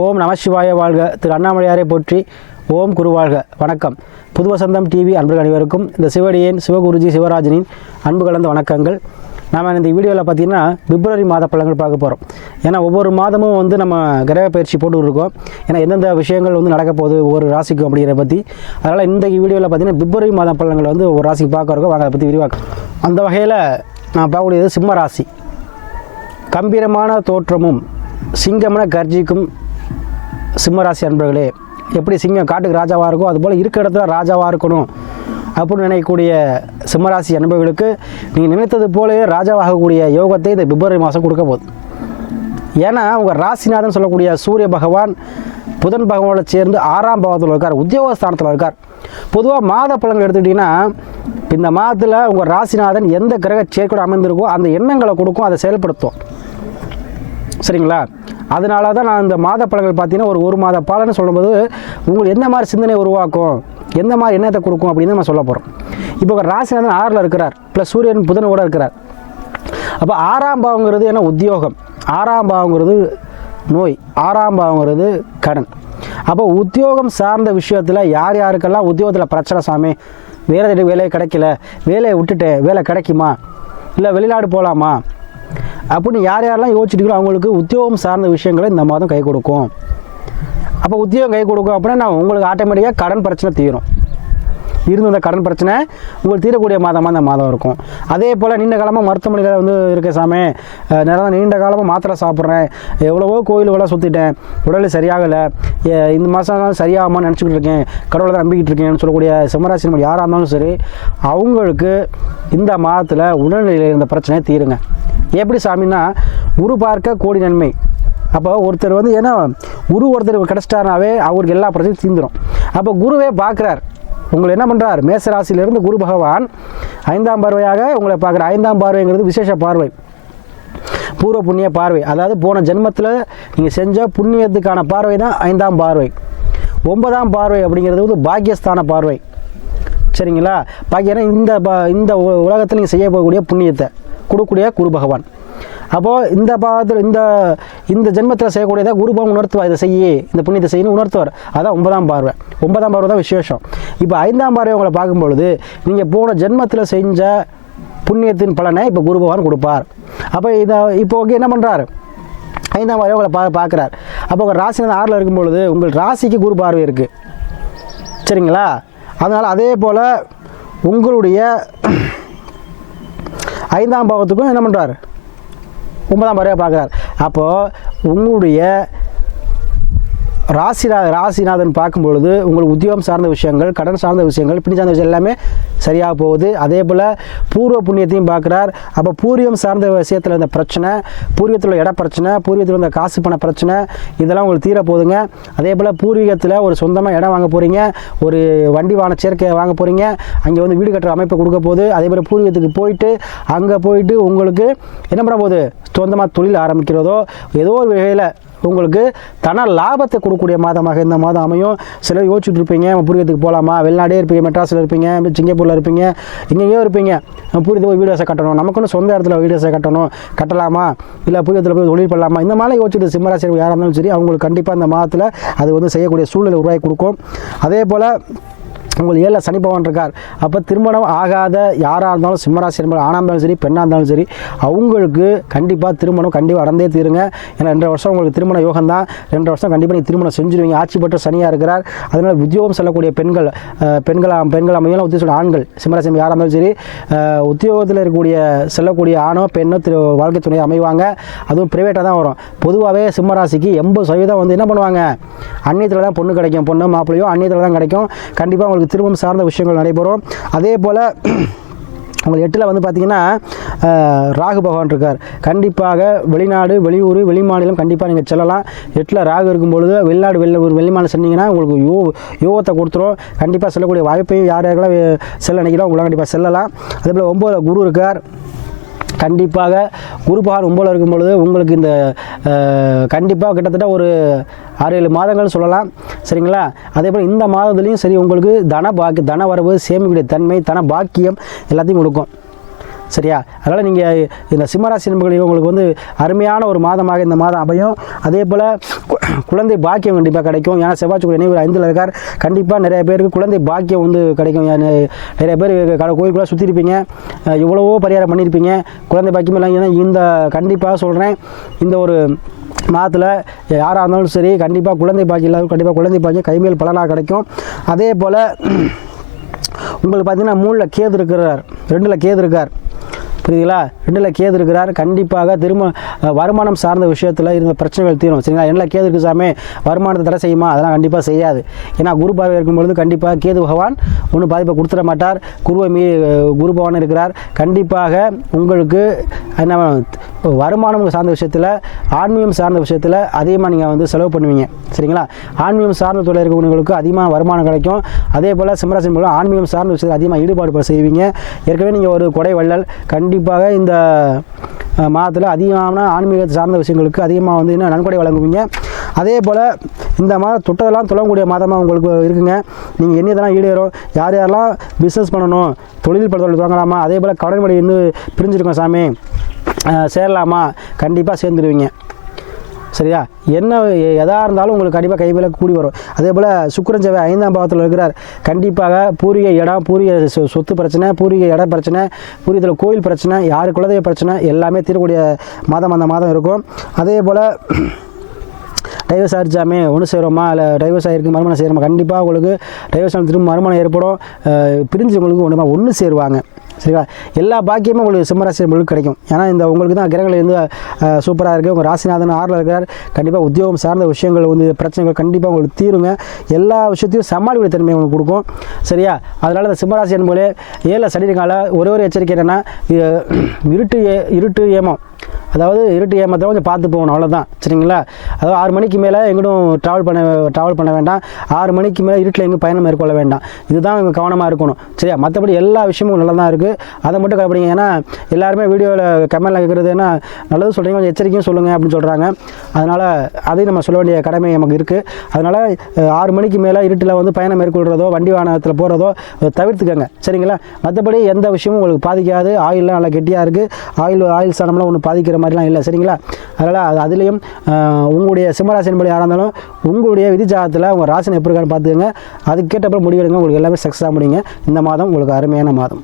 ஓம் நமசிவாய வாழ்க. திரு அண்ணாமலையாரை போற்றி. ஓம் குரு வாழ்க. வணக்கம். புது வசந்தம் டிவி அன்பர்கள் அனைவருக்கும் இந்த சிவடியேன் சிவகுருஜி சிவராஜனின் அன்பு கலந்த வணக்கங்கள். நாம் இந்த வீடியோவில் பார்த்திங்கன்னா பிப்ரவரி மாத பலன்கள் பார்க்க போகிறோம். ஏன்னா ஒவ்வொரு மாதமும் நம்ம கிரக பயிற்சி போட்டு இருக்கோம். ஏன்னா எந்தெந்த விஷயங்கள் நடக்க போகுது ஒவ்வொரு ராசிக்கும் அப்படிங்கிற பற்றி. அதனால் இந்த வீடியோவில் பார்த்திங்கன்னா பிப்ரவரி மாத பலன்கள் ஒரு ராசிக்கு பார்க்க இருக்கோம். வாங்க அதை பற்றி விரிவாக்கம். அந்த வகையில் நான் பார்க்கக்கூடியது சிம்ம ராசி. கம்பீரமான தோற்றமும் சிங்கமென கர்ஜிக்கும் சிம்மராசி அன்பர்களே. எப்படி சிங்கம் காட்டுக்கு ராஜாவாக இருக்கும் அதுபோல் இருக்கிற இடத்துல ராஜாவாக இருக்கணும் அப்படின்னு நினைக்கக்கூடிய சிம்மராசி அன்பர்களுக்கு நீங்கள் நினைத்தது போலவே ராஜாவாகக்கூடிய யோகத்தை இந்த பிப்ரவரி மாதம் கொடுக்க போகுது. ஏன்னா உங்கள் ராசிநாதன் சொல்லக்கூடிய சூரிய பகவான் புதன் பகவானோட சேர்ந்து 6ஆம் பாவத்தில் இருக்கார், உத்தியோகஸ்தானத்தில் இருக்கார். பொதுவாக மாத பலன்கள் எடுத்துக்கிட்டிங்கன்னா இந்த மாதத்தில் உங்கள் ராசிநாதன் எந்த கிரக சேர்க்கையோடு அமைந்திருக்கோ அந்த எண்ணங்களை கொடுக்கும், அதை செயல்படுத்தும். சரிங்களா? அதனால தான் நான் இந்த மாத பலன்கள் பார்த்தீங்கன்னா ஒரு மாத பலன்னு சொல்லும்போது உங்களுக்கு எந்த மாதிரி சிந்தனை உருவாக்கும், எந்த மாதிரி எண்ணத்தை கொடுக்கும் அப்படின்னு நம்ம சொல்ல போகிறோம். இப்போ ராசிநாதன் 6ல் இருக்கிறார், ப்ளஸ் சூரியன் புதனோட இருக்கிறார். அப்போ 6ஆம் பாவங்கிறது என்ன? உத்தியோகம். 6ஆம் பாவங்கிறது நோய். 6ஆம் பாவங்கிறது கடன். அப்போ உத்தியோகம் சார்ந்த விஷயத்தில் யார் யாருக்கெல்லாம் உத்தியோகத்தில் பிரச்சனை, சாமி வேலை கிடைக்கல, வேலையை விட்டுட்டேன், வேலை கிடைக்குமா, இல்லை வெளிநாடு போகலாமா அப்படின்னு யார் யாரெல்லாம் யோசிச்சுட்டு அவங்களுக்கு உத்தியோகம் சார்ந்த விஷயங்களை இந்த மாதம் கை கொடுக்கும். அப்போ உத்தியோகம் கை கொடுக்கும் அப்படின்னா உங்களுக்கு ஆட்டோமேட்டிக்காக கடன் பிரச்சனை தீரும். அந்த கடன் பிரச்சனை உங்களுக்கு தீரக்கூடிய மாதமாக இந்த மாதம் இருக்கும். அதே போல் நீண்ட காலமாக மருத்துவமனையில் இருக்க சாமி, நீண்ட காலமாக மாத்திரை சாப்பிட்றேன், எவ்வளவோ கோயில்களாக சுற்றிட்டேன், உடல் சரியாகலை, இந்த மாதம் சரியாகாமல் நினச்சிக்கிட்டு இருக்கேன், கடவுளை தான் நம்பிக்கிட்டு இருக்கேன்னு சொல்லக்கூடிய சிம்மராசி நம்ம யாராக இருந்தாலும் சரி, அவங்களுக்கு இந்த மாதத்தில் உடல்நிலையில் இருந்த பிரச்சனையை தீருங்க. எப்படி சாமின்னா குரு பார்க்க கோடி நன்மை. அப்போ ஒருத்தர் ஏன்னா குரு ஒருத்தர் கிடச்சிட்டாருனாவே அவருக்கு எல்லா பிரச்சனையும் தீந்துடும். அப்போ குருவே பார்க்குறார், உங்களை என்ன பண்ணுறார்? மேசராசியிலிருந்து குரு பகவான் 5ஆம் பார்வையாக உங்களை பார்க்குற. 5ஆம் பார்வைங்கிறது விசேஷ பார்வை, பூர்வ புண்ணிய பார்வை. அதாவது போன ஜென்மத்தில் நீங்கள் செஞ்ச புண்ணியத்துக்கான பார்வை தான் 5ஆம் பார்வை. 9ஆம் பார்வை அப்படிங்கிறது பாக்கியஸ்தான பார்வை. சரிங்களா? பாக்கியனா இந்த உலகத்தில் நீங்கள் செய்ய போகக்கூடிய புண்ணியத்தை கொடுக்கக்கூடிய குரு பகவான். அப்போது இந்த பாவத்தில் இந்த ஜென்மத்தில் செய்யக்கூடியதை குரு பகவான் உணர்த்துவார். இதை செய்ய, இந்த புண்ணியத்தை செய்யணும் உணர்த்துவார். அதான் 9ஆம் பார்வை. 9ஆம் பார்வை தான் விசேஷம். இப்போ 5ஆம் பார்வை உங்களை பார்க்கும்பொழுது நீங்கள் போன ஜென்மத்தில் செஞ்ச புண்ணியத்தின் பலனை இப்போ குரு பகவான் கொடுப்பார். அப்போ இப்போ என்ன பண்ணுறார்? 5ஆம் பார்வை உங்களை பார்க்குறார். அப்போ உங்கள் ராசிநாதன் 6ல் இருக்கும்பொழுது உங்கள் ராசிக்கு குரு பார்வை இருக்குது. சரிங்களா? அதனால் அதே போல் உங்களுடைய 5ஆம் பாவத்துக்கும் என்ன பண்ணுறார்? 9ஆம் பார்வையாக பார்க்குறார். அப்போது உங்களுடைய ராசிநாதன் பார்க்கும்பொழுது உங்களுக்கு உத்தியோகம் சார்ந்த விஷயங்கள், கடன் சார்ந்த விஷயங்கள், பிணி சார்ந்த விஷயம் எல்லாமே சரியாக போகுது. அதே போல் பூர்வ புண்ணியத்தையும் பார்க்குறார். அப்போ பூர்வம் சார்ந்த விஷயத்தில் இருந்த பிரச்சனை, பூர்வீகத்தில் உள்ள இட பிரச்சனை, பூர்வீகத்தில் இருந்த காசு பண பிரச்சனை, இதெல்லாம் உங்களுக்கு தீர போகுதுங்க. அதே போல் பூர்வீகத்தில் ஒரு சொந்தமாக இடம் வாங்க போகிறீங்க, ஒரு வண்டி வாங்க சேர்க்கை வாங்க போகிறீங்க, அங்கே வீடு கட்டுற அமைப்பை கொடுக்க போகுது. அதே போல் பூர்வீகத்துக்கு போயிட்டு அங்கே போயிட்டு உங்களுக்கு என்ன பண்ண போகுது? சொந்தமாக தொழில் ஆரம்பிக்கிறதோ ஏதோ ஒரு வகையில் உங்களுக்கு தன லாபத்தை கொடுக்கக்கூடிய மாதமாக இந்த மாதம் அமையும். சிலர் யோசிச்சுட்டு இருப்பீங்க, பூர்வீகத்துக்கு போகலாமா, வெளிநாடே இருப்பீங்க, மெட்ராஸில் இருப்பீங்க, சிங்கப்பூரில் இருப்பீங்க, எங்கேயோ இருப்பீங்க, பூர்வீகத்தில் வீடியோஸை கட்டணும், நமக்குன்னு சொந்த இடத்துல வீடியோஸை கட்டலாமா, இல்லை பூர்வீகத்தில் போய் தொழில் பண்ணலாமா, இந்த மாதிரி யோசிச்சுட்டு சிம்மராசி யாராக இருந்தாலும் சரி அவங்களுக்கு கண்டிப்பாக இந்த மாதத்தில் அது செய்யக்கூடிய சூழ்நிலை உருவாக்கி கொடுக்கும். அதே போல் உங்களுக்கு 7ல் சனி பகவான் இருக்கார். அப்போ திருமணம் ஆகாத யாராக இருந்தாலும் சிம்மராசி ஆணாக இருந்தாலும் சரி பெண்ணாக இருந்தாலும் சரி அவங்களுக்கு கண்டிப்பாக திருமணம் கண்டிப்பாக நடந்தே தீருங்க. ஏன்னா 2 வருஷம் உங்களுக்கு திருமண யோகம் தான். 2 வருஷம் கண்டிப்பாக நீங்கள் திருமணம் செஞ்சுருவீங்க. ஆட்சி பெற்ற சனியாக இருக்கிறார். அதனால் உத்தியோகம் செல்லக்கூடிய பெண்கள் அமையலாம், உத்தியோக ஆண்கள் சிம்மராசி யாராக இருந்தாலும் சரி உத்தியோகத்தில் இருக்கக்கூடிய செல்லக்கூடிய ஆணோ பெண்ணோ வாழ்க்கை துணையை அமைவாங்க. அதுவும் ப்ரைவேட்டாக தான் வரும். பொதுவாகவே சிம்மராசிக்கு 80% என்ன பண்ணுவாங்க? அந்நியத்தில் தான் பொண்ணு கிடைக்கும், பொண்ணு மாப்பிள்ளையோ அந்நியத்தில் தான் கிடைக்கும். கண்டிப்பாக உங்களுக்கு திருமணம் சார்ந்த விஷயங்கள் நடைபெறும். அதே போல் உங்களுக்கு 8ல் பார்த்தீங்கன்னா ராகு பகவான் இருக்கார். கண்டிப்பாக வெளிநாடு, வெளியூர், வெளிமாநிலம் கண்டிப்பாக நீங்கள் செல்லலாம். 8ல் ராகு இருக்கும்பொழுது வெளிநாடு, வெளிமாநிலம் சென்னீங்கன்னா உங்களுக்கு யோகத்தை கொடுத்துரும். கண்டிப்பாக செல்லக்கூடிய வாய்ப்பையும் யாரெல்லாம் செல்ல நினைக்கிறோம் உங்களாம் கண்டிப்பாக செல்லலாம். அதே போல் 9ல் குரு இருக்கார். கண்டிப்பாக குரு பகவான் 9ல் இருக்கும் பொழுது உங்களுக்கு இந்த கண்டிப்பாக கிட்டத்தட்ட ஒரு 6-7 மாதங்கள் சொல்லலாம். சரிங்களா? அதே போல் இந்த மாதத்துலேயும் சரி உங்களுக்கு தன வரவு, சேமிக்கக்கூடிய தன்மை, தன பாக்கியம் எல்லாத்தையும் கொடுக்கும். சரியா? அதனால் நீங்கள் இந்த சிம்மராசி நண்பர்கள் உங்களுக்கு வந்து அருமையான ஒரு மாதமாக இந்த மாதம் அமையும். அதே போல் குழந்தை பாக்கியம் கண்டிப்பாக கிடைக்கும். ஏன்னா செவ்வாய்க்குரிய நினைவு 5ல் இருக்கார். கண்டிப்பாக நிறைய பேருக்கு குழந்தை பாக்கியம் வந்து கிடைக்கும். நிறைய பேர் கோயிலுக்குள்ளே சுற்றி இருப்பீங்க, எவ்வளவோ பரிகாரம் பண்ணியிருப்பீங்க, குழந்தை பாக்கியம் இல்லை. ஏன்னா இந்த கண்டிப்பாக சொல்கிறேன், இந்த ஒரு மாதத்தில் யாராக இருந்தாலும் சரி கண்டிப்பாக குழந்தை பாக்கியம் இல்லாத கண்டிப்பாக குழந்தை பாக்கியம் கைமேல் பலனாக கிடைக்கும். அதே போல் உங்களுக்கு பார்த்தீங்கன்னா 3ல் கேது இருக்கிறார், 2ல் கேது இருக்கார், புரியுதுங்களா? 2ல் கேது இருக்கிறார். கண்டிப்பாக வருமானம் சார்ந்த விஷயத்தில் இருந்த பிரச்சனைகள் தீரும். சரிங்களா? 2ல் கேது இருக்கு சாமி, வருமானத்தை தடை செய்யுமா? அதெல்லாம் கண்டிப்பாக செய்யாது. ஏன்னா குரு பார்வை இருக்கும்பொழுது கண்டிப்பாக கேது பகவான் ஒன்றும் பாதிப்பை கொடுத்துட மாட்டார். குரு பகவான் இருக்கிறார். கண்டிப்பாக உங்களுக்கு என்ன வருமானம் சார்ந்த விஷயத்தில், ஆன்மீகம் சார்ந்த விஷயத்தில் அதிகமாக நீங்கள் வந்து செலவு பண்ணுவீங்க. சரிங்களா? ஆன்மீகம் சார்ந்த தொழில் இருக்கக்கூடியவங்களுக்கு அதிகமாக வருமானம் கிடைக்கும். அதே போல் சிம்மராசி நண்பர்கள் ஆன்மீகம் சார்ந்த விஷயத்தில் அதிகமாக ஈடுபாடு செய்வீங்க. ஏற்கனவே நீங்கள் ஒரு கொடை வள்ளல். கண்டிப்பாக இந்த மாதத்தில் அதிகமான ஆன்மீகத்தை சார்ந்த விஷயங்களுக்கு அதிகமாக வந்து இன்னும் நன்கொடை வழங்குவீங்க. அதே போல் இந்த மாதம் தொட்டதெல்லாம் தொழக்கூடிய மாதமாக உங்களுக்கு இருக்குங்க. நீங்கள் என்ன இதெல்லாம் ஈடேறும். யார் யாரெல்லாம் பிஸ்னஸ் பண்ணணும், தொழில் தொடங்கலாமா, அதே போல் கடன் வழி இன்னும் பிரிஞ்சிருக்கோம் சாமி, சேரலாமா, கண்டிப்பாக சேர்ந்துருவீங்க. சரியா? என்ன எதாக இருந்தாலும் உங்களுக்கு கண்டிப்பாக கைவில கூடி வரும். அதே போல் சுக்கிரன் செவ்வாய் 5ஆம் பாவத்தில் இருக்கிறார். கண்டிப்பாக பூர்வீக இடம், பூர்வீக சொத்து பிரச்சனை, பூர்வீக இட பிரச்சனை, பூர்வீகத்தில் கோயில் பிரச்சனை, யார் குலதெய்வ பிரச்சனை எல்லாமே தீரக்கூடிய மாதம் அந்த மாதம் இருக்கும். அதே போல் டைவர்ஸ் ஆகிடுச்சாமே ஒன்று சேருமா, இல்லை டைவர்ஸ் ஆகிருக்கு மறுமணம் சேருமா, கண்டிப்பாக உங்களுக்கு டைவர்ஸ் திரும்ப மறுமணம் ஏற்படும். பிரிஞ்சு உங்களுக்கு ஒன்று சேருவாங்க. சரிங்களா? எல்லா பாக்கியமும் உங்களுக்கு சிம்மராசி நண்பர்களுக்கு கிடைக்கும். ஏன்னா இந்த உங்களுக்கு தான் கிரகங்கள் வந்து சூப்பராக இருக்குது. உங்கள் ராசிநாதன் 6ல் இருக்கிறார். கண்டிப்பாக உத்தியோகம் சார்ந்த விஷயங்கள் வந்து பிரச்சனைகள் கண்டிப்பாக உங்களுக்கு தீருங்க. எல்லா விஷயத்தையும் சமாளிக்கிற தன்மை உங்களுக்கு கொடுக்கும். சரியா? அதனால் இந்த சிம்மராசி நண்பர்களே 7ல் சனி இருக்கால ஒரே ஒரு எச்சரிக்கை என்னென்னா, இருட்டு ஏமம், அதாவது இருட்டு ஏமாத்த கொஞ்சம் பார்த்து போகணும், அவ்வளோதான். சரிங்களா? அதாவது 6 மணிக்கு மேலே எங்கிடும் ட்ராவல் பண்ண வேண்டாம். 6 மணிக்கு மேலே இருட்டில் எங்கேயும் பயணம் மேற்கொள்ள வேண்டாம். இதுதான் இவங்க கவனமாக இருக்கணும். சரியா? மற்றபடி எல்லா விஷயமும் நல்லா தான் இருக்குது. அதை மட்டும் கவனிங்க. ஏன்னா எல்லாருமே வீடியோவில் கமெண்டில் கேட்குறது என்ன நல்லது சொல்கிறீங்க, கொஞ்சம் எச்சரிக்கையும் சொல்லுங்கள் அப்படின்னு சொல்கிறாங்க. அதனால் அதையும் நம்ம சொல்ல வேண்டிய கடமை நமக்கு இருக்குது. அதனால் 6 மணிக்கு மேலே இருட்டில் வந்து பயணம் மேற்கொள்கிறதோ வண்டி வாகனத்தில் போகிறதோ தவிர்த்துக்கங்க. சரிங்களா? மற்றபடி எந்த விஷயமும் உங்களுக்கு பாதிக்காது. ஆயிலெலாம் நல்லா கெட்டியாக இருக்குது. ஆயில் சாணம்லாம் ஒன்று பாதிக்கிற மாதிரிலாம் இல்லை. சரிங்களா? அதனால் அதுலேயும் உங்களுடைய சிம்மராசி என்பது யாராக இருந்தாலும் உங்களுடைய விதிஜாதத்தில் உங்கள் ராசினை எப்படி இருக்கான்னு பார்த்துக்கங்க. அதுக்கேற்றப்ப முடிவெடுங்க. உங்களுக்கு எல்லாமே சக்ஸஸாக முடியுங்க. இந்த மாதம் உங்களுக்கு அருமையான மாதம்.